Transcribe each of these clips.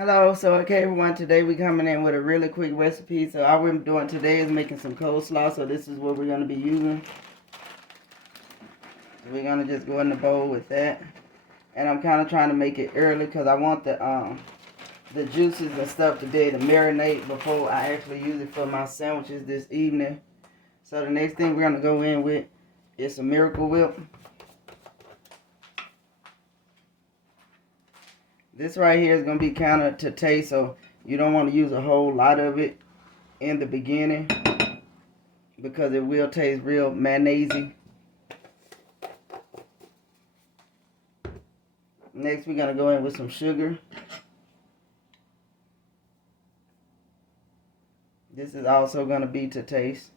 Hello, so okay everyone, today we're coming in with a really quick recipe. So all we're doing today is making some coleslaw, so this is what we're going to be using. So we're going to just go in the bowl with that. And I'm kind of trying to make it early because I want the juices and stuff today to marinate before I actually use it for my sandwiches this evening. So the next thing we're going to go in with is some Miracle Whip. This right here is going to be kind of to taste, so you don't want to use a whole lot of it in the beginning because it will taste real mayonnaisey. Next, we're going to go in with some sugar. This is also going to be to taste.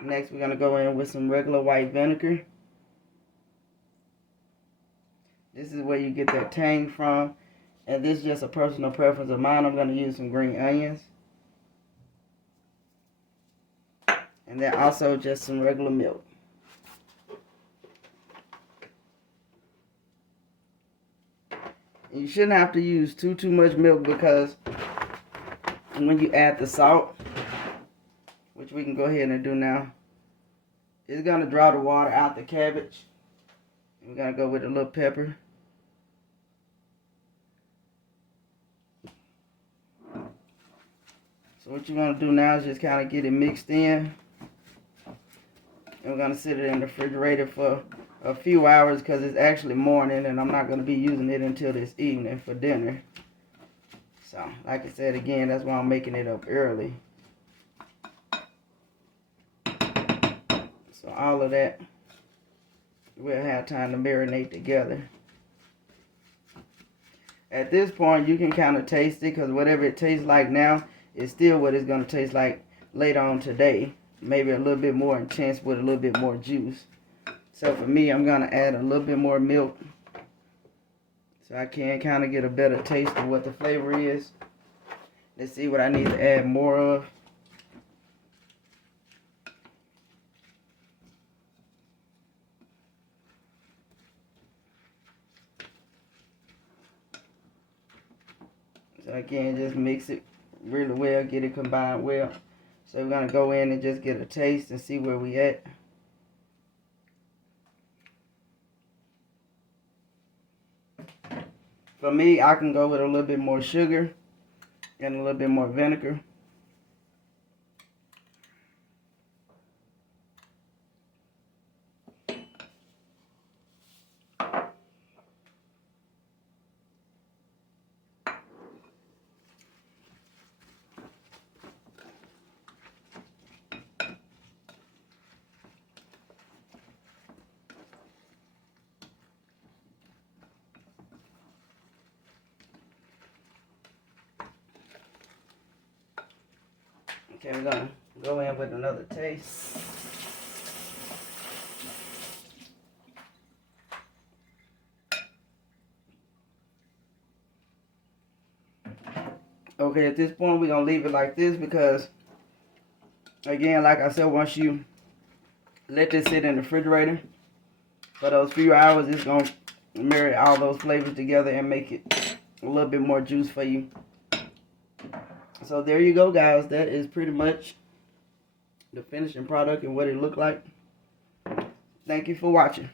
Next, we're going to go in with some regular white vinegar. This is where you get that tang from. And this is just a personal preference of mine. I'm going to use some green onions. And then also just some regular milk. You shouldn't have to use too much milk because when you add the salt, which we can go ahead and do now, it's going to draw the water out the cabbage. We're going to go with a little pepper. So what you want to do now is just kind of get it mixed in. And we're going to sit it in the refrigerator for a few hours because it's actually morning and I'm not going to be using it until this evening for dinner. So, like I said again, that's why I'm making it up early. So all of that we'll have time to marinate together. At this point, you can kind of taste it because whatever it tastes like now is still what it's going to taste like later on today. Maybe a little bit more intense with a little bit more juice. So for me, I'm going to add a little bit more milk so I can kind of get a better taste of what the flavor is. Let's see what I need to add more of. So again, just mix it really well, get it combined well. So we're going to go in and just get a taste and see where we at. For me, I can go with a little bit more sugar and a little bit more vinegar. Okay, we're going to go in with another taste. Okay, at this point, we're going to leave it like this because, again, like I said, once you let this sit in the refrigerator for those few hours, it's going to marry all those flavors together and make it a little bit more juice for you. So there you go, guys. That is pretty much the finishing product and what it looked like. Thank you for watching.